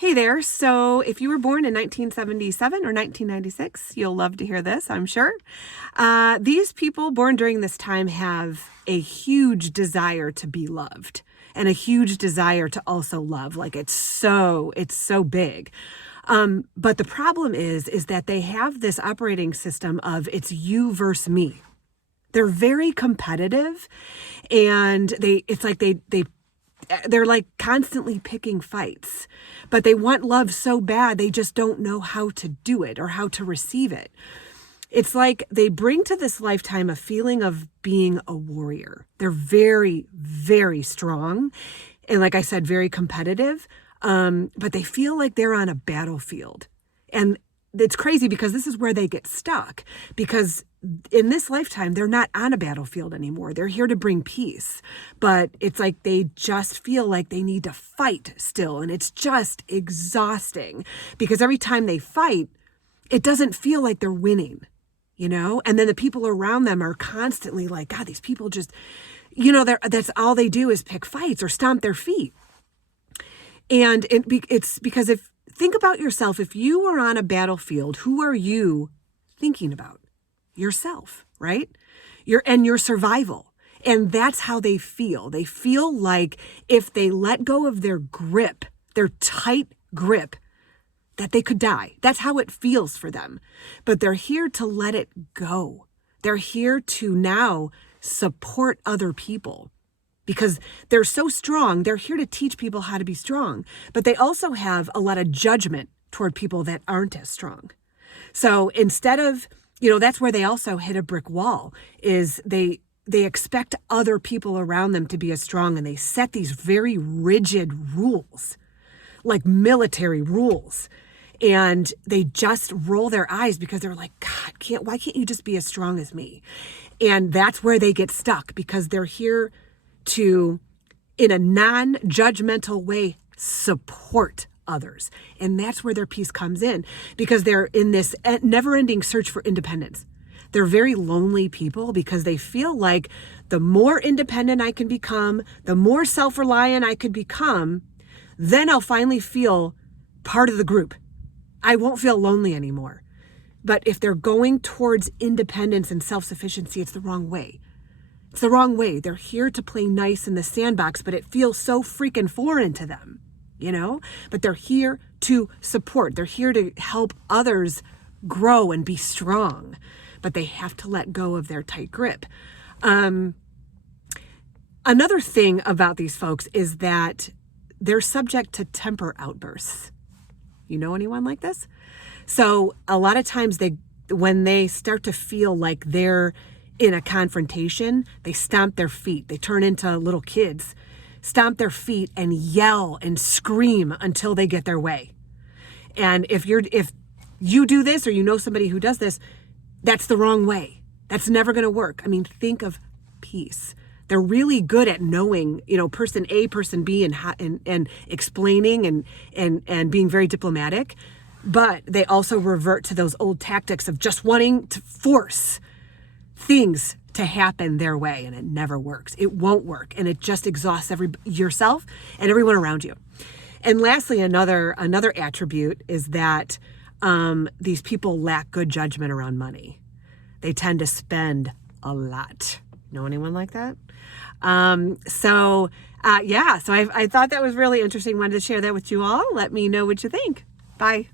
Hey there. So if you were born in 1977 or 1996, you'll love to hear this, I'm sure. These people born during this time have a huge desire to be loved and a huge desire to also love. Like it's so big. But the problem is that they have this operating system of it's you versus me. They're very competitive, and they're like constantly picking fights, but they want love so bad they just don't know how to do it or how to receive it. It's like they bring to this lifetime a feeling of being a warrior. They're very, very strong and, like I said, very competitive, but they feel like they're on a battlefield. And it's crazy because this is where they get stuck, because in this lifetime, they're not on a battlefield anymore. They're here to bring peace, but it's like they just feel like they need to fight still. And it's just exhausting because every time they fight, it doesn't feel like they're winning, And then the people around them are constantly like, God, these people just, that's all they do is pick fights or stomp their feet. And it's because think about yourself. If you were on a battlefield, who are you thinking about? Yourself, right? Your survival. And that's how they feel. They feel like if they let go of their grip, their tight grip, that they could die. That's how it feels for them. But they're here to let it go. They're here to now support other people because they're so strong. They're here to teach people how to be strong. But they also have a lot of judgment toward people that aren't as strong. So instead of that's where they also hit a brick wall, is they expect other people around them to be as strong, and they set these very rigid rules, like military rules. And they just roll their eyes because they're like, God, why can't you just be as strong as me? And that's where they get stuck, because they're here to, in a non-judgmental way, support others. And that's where their peace comes in, because they're in this never-ending search for independence. They're very lonely people because they feel like the more independent I can become, the more self-reliant I could become, then I'll finally feel part of the group. I won't feel lonely anymore. But if they're going towards independence and self-sufficiency, it's the wrong way. It's the wrong way. They're here to play nice in the sandbox, but it feels so freaking foreign to them. But they're here to support. They're here to help others grow and be strong, but they have to let go of their tight grip. Another thing about these folks is that they're subject to temper outbursts. You know anyone like this? So a lot of times when they start to feel like they're in a confrontation, they stomp their feet. They turn into little kids, stomp their feet and yell and scream until they get their way. And if you do this, or somebody who does this, that's the wrong way. That's never going to work. I mean, think of peace. They're really good at knowing, person A, person B, and explaining and being very diplomatic. But they also revert to those old tactics of just wanting to force things to happen their way, and it never works. It won't work, and it just exhausts yourself and everyone around you. And lastly, another attribute is that these people lack good judgment around money. They tend to spend a lot. Know anyone like that? So I thought that was really interesting. Wanted to share that with you all. Let me know what you think. Bye.